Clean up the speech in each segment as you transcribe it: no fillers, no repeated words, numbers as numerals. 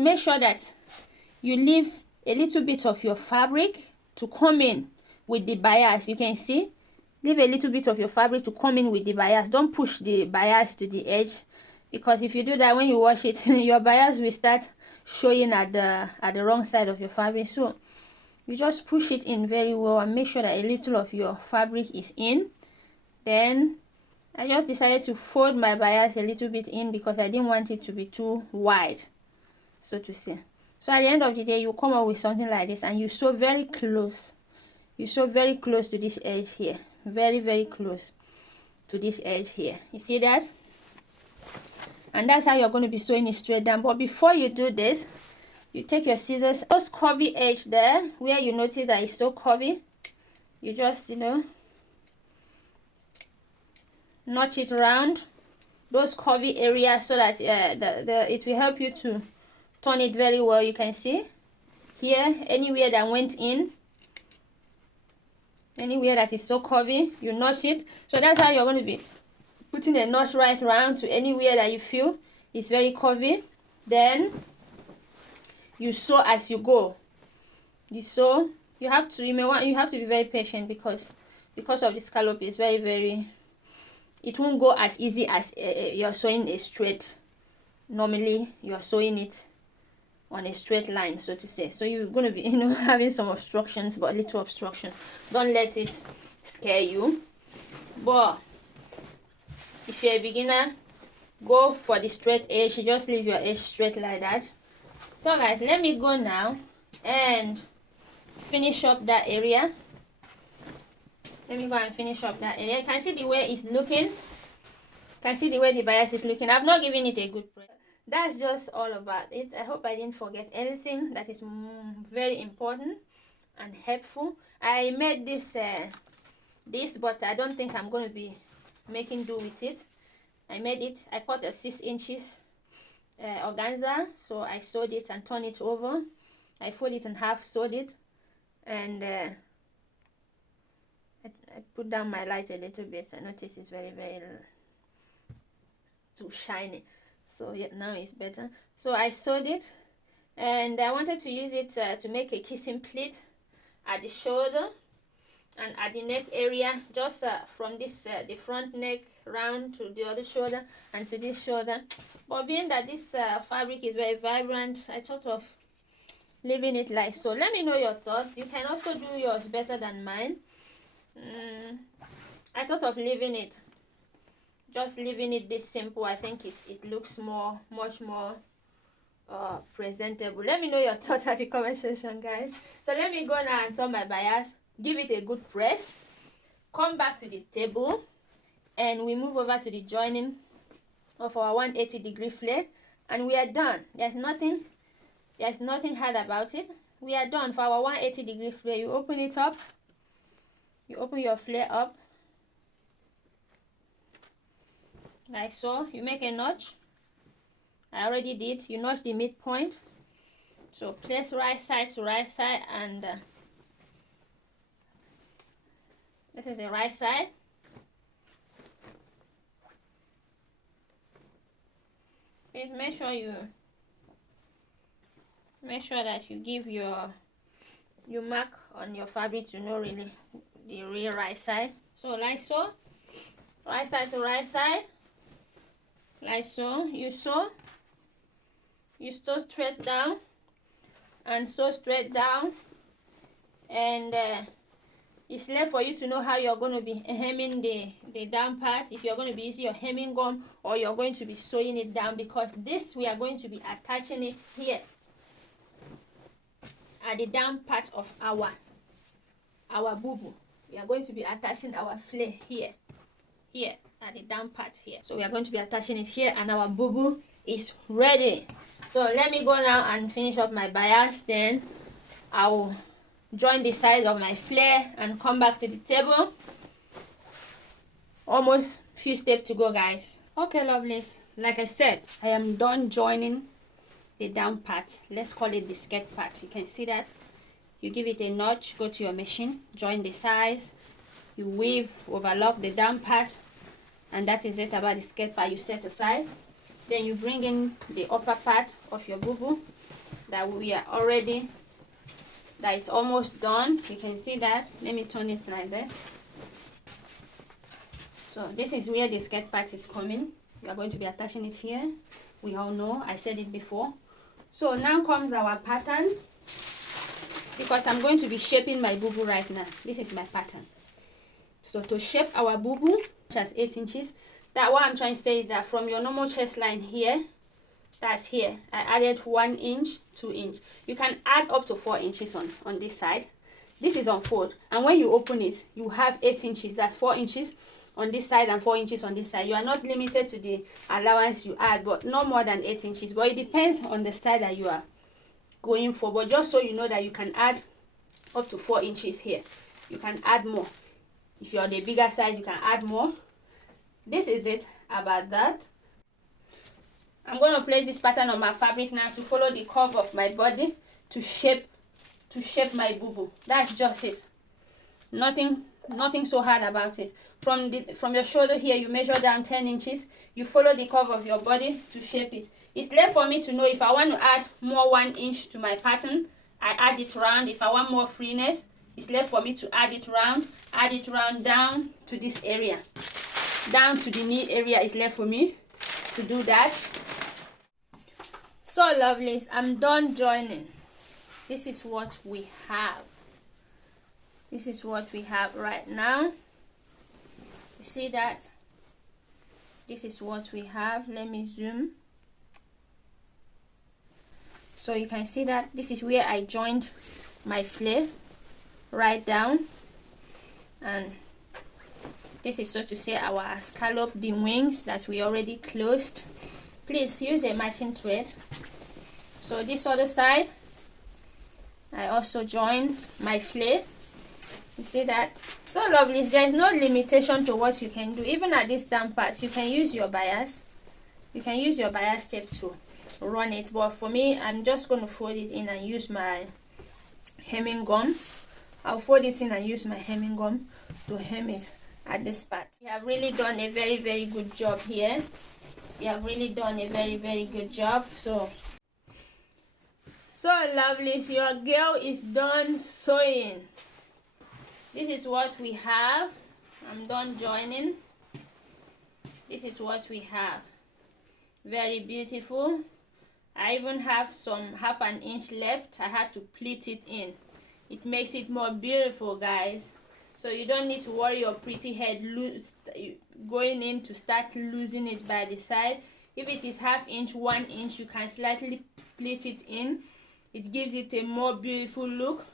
make sure that you leave a little bit of your fabric to come in with the bias. You can see, leave a little bit of your fabric to come in with the bias. Don't push the bias to the edge, because if you do that, when you wash it, your bias will start showing at the wrong side of your fabric. So you just push it in very well and make sure that a little of your fabric is in. Then I just decided to fold my bias a little bit in because I didn't want it to be too wide, so to say. So at the end of the day, you come up with something like this, and you sew very close. You sew very close to this edge here, very close to this edge here. You see that? And that's how you're going to be sewing it straight down. But before you do this, you take your scissors, those curvy edge there where you notice that it's so curvy, you just, you know, notch it around those curvy areas so that it will help you to turn it very well. You can see here, anywhere that went in, anywhere that is so curvy, you notch it. So that's how you're going to be putting a notch right around to anywhere that you feel is very curvy. Then you sew as you go. You sew. You have to be very patient because of the scallop is very, it won't go as easy as you're sewing a straight. Normally you're sewing it on a straight line, so to say. So you're going to be, you know, having some obstructions, but little obstructions. Don't let it scare you. But if you're a beginner, go for the straight edge. You just leave your edge straight like that. So guys, let me go now and finish up that area. Let me go and finish up that area. You can see the way it's looking. You can see the way the bias is looking. I've not given it a good press. That's just all about it. I hope I didn't forget anything that is very important and helpful. I made this but I don't think I'm going to be making do with it. I made it. I cut a 6 inches organza, so I sewed it and turned it over. I fold it in half, sewed it, and I put down my light a little bit. I notice it's very too shiny, so yeah, now it's better. So I sewed it, and I wanted to use it to make a kissing pleat at the shoulder and at the neck area, just from this the front neck round to the other shoulder and to this shoulder. But being that this fabric is very vibrant, I thought of leaving it like so. Let me know your thoughts. You can also do yours better than mine. I thought of leaving it, just leaving it this simple. I think it looks much more presentable. Let me know your thoughts at the comment section, guys. So let me go now and turn my bias, give it a good press, come back to the table, and we move over to the joining of our 180-degree flare, and we are done. There's nothing hard about it. We are done for our 180-degree flare. You open it up, you open your flare up like so. You make a notch. I already did. You notch the midpoint, so place right side to right side, and this is the right side. Please make sure that you give your mark on your fabric to know really the real right side. So like so, right side to right side, like so. You sew straight down and sew straight down, and it's left for you to know how you're going to be hemming the down part, if you're going to be using your hemming gum or you're going to be sewing it down, because this we are going to be attaching it here at the down part of our boubou. We are going to be attaching our flare here at the down part here. So we are going to be attaching it here, and our boubou is ready. So let me go now and finish up my bias, then I'll join the sides of my flare and come back to the table. Almost few steps to go, guys. Okay, lovelies, like I said, I am done joining the down part. Let's call it the skirt part. You can see that you give it a notch, go to your machine, join the sides, you weave, overlock the down part, and that is it about the skirt part. You set aside. Then you bring in the upper part of your boubou, that we are already, that is almost done. You can see that. Let me turn it like this. So this is where the skirt part is coming. We are going to be attaching it here. We all know, I said it before. So now comes our pattern, because I'm going to be shaping my boubou right now. This is my pattern. So to shape our boubou, just 8 inches. That what I'm trying to say is that from your normal chest line here, that's here, I added 1 inch, 2 inch. You can add up to 4 inches on this side. This is unfold, and when you open it, you have 8 inches. That's 4 inches on this side and 4 inches on this side. You are not limited to the allowance you add, but not more than 8 inches. But it depends on the style that you are going for. But just so you know that you can add up to 4 inches here. You can add more. If you're on the bigger side, you can add more. This is it about that. I'm going to place this pattern on my fabric now to follow the curve of my body to shape my boubou. That's just it. Nothing so hard about it. From your shoulder here, you measure down 10 inches. You follow the curve of your body to shape it. It's left for me to know if I want to add more 1 inch to my pattern, I add it round. If I want more freeness, it's left for me to add it round down to this area. Down to the knee area is left for me to do that. So lovelies, I'm done joining. This is what we have. This is what we have right now. You see that? This is what we have. Let me zoom. So you can see that this is where I joined my flare right down, and this is, so to say, our scallop, the wings that we already closed. Please use a matching thread. So this other side, I also joined my flare. You see that? So lovely. There is no limitation to what you can do. Even at this down part, you can use your bias. You can use your bias tape to run it. But for me, I'm just going to fold it in and use my hemming gum. I'll fold it in and use my hemming gum to hem it at this part. We have really done a very, very good job here. We have really done a very, very good job. So lovely. So your girl is done sewing. This is what we have. I'm done joining. This is what we have. Very beautiful. I even have some half an inch left. I had to pleat it in. It makes it more beautiful, guys. So you don't need to worry your pretty head going in to start losing it by the side. If it is half inch, 1 inch, you can slightly pleat it in. It gives it a more beautiful look.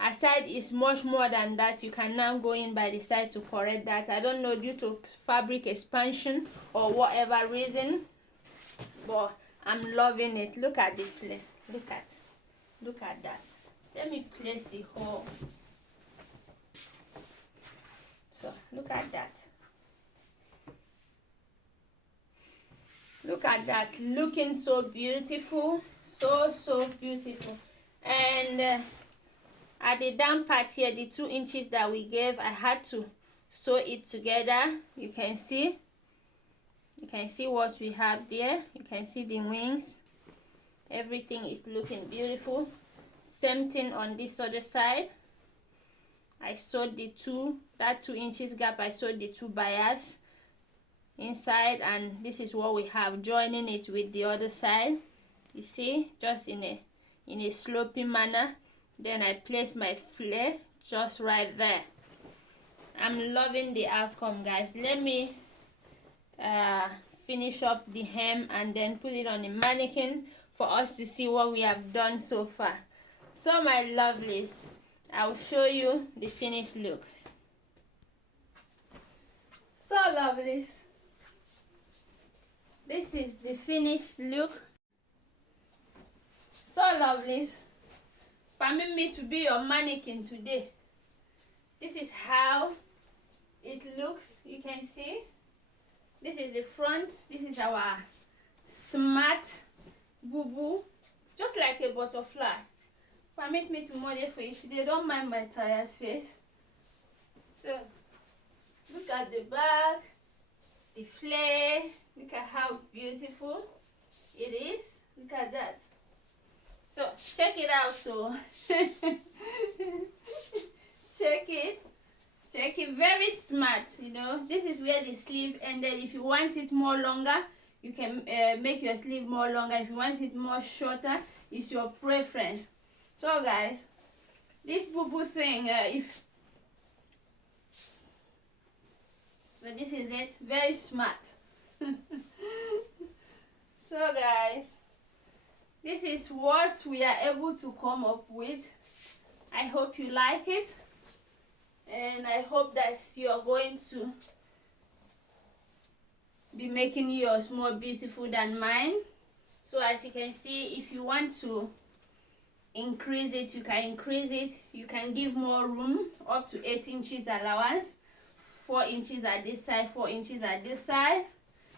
Aside is much more than that. You can now go in by the side to correct that. I don't know, due to fabric expansion or whatever reason, but I'm loving it. Look at the flare. Look at that. Let me place the whole. So look at that. Look at that. Looking so beautiful. So beautiful. And at the down part here, the 2 inches that we gave, I had to sew it together. You can see what we have there. You can see the wings. Everything is looking beautiful. Same thing on this other side. I sewed that 2 inches gap. I sewed the 2 bias inside, and this is what we have, joining it with the other side. You see, just in a sloping manner. Then I place my flare just right there. I'm loving the outcome, guys. Let me finish up the hem and then put it on the mannequin for us to see what we have done so far. So my lovelies, I'll show you the finished look. So lovelies, this is the finished look. So lovelies, permit me to be your mannequin today. This is how it looks. You can see this is the front. This is our smart boubou, just like a butterfly. Permit me to model for you today. Don't mind my tired face. So look at the back, the flare. Look at how beautiful it is. Look at that. So check it out. So check it, very smart. You know, this is where the sleeve ended. If you want it more longer, you can make your sleeve more longer. If you want it more shorter, it's your preference. So guys, this Boubou thing, so this is it, very smart. So guys, this is what we are able to come up with. I hope you like it, and I hope that you're going to be making yours more beautiful than mine. So as you can see, if you want to increase it, you can increase it. You can give more room, up to 8 inches allowance. 4 inches at this side, 4 inches at this side,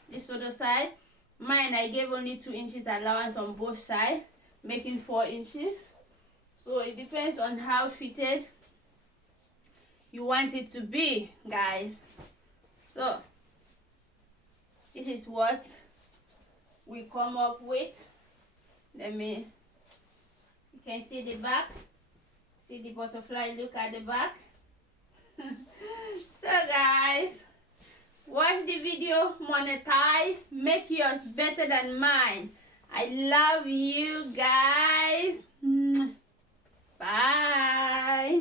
this other side. Mine, I gave only 2 inches allowance on both sides, making 4 inches. So it depends on how fitted you want it to be, guys. So this is what we come up with. You can see the back, see the butterfly, look at the back. So guys, watch the video, monetize, make yours better than mine. I love you guys. Bye.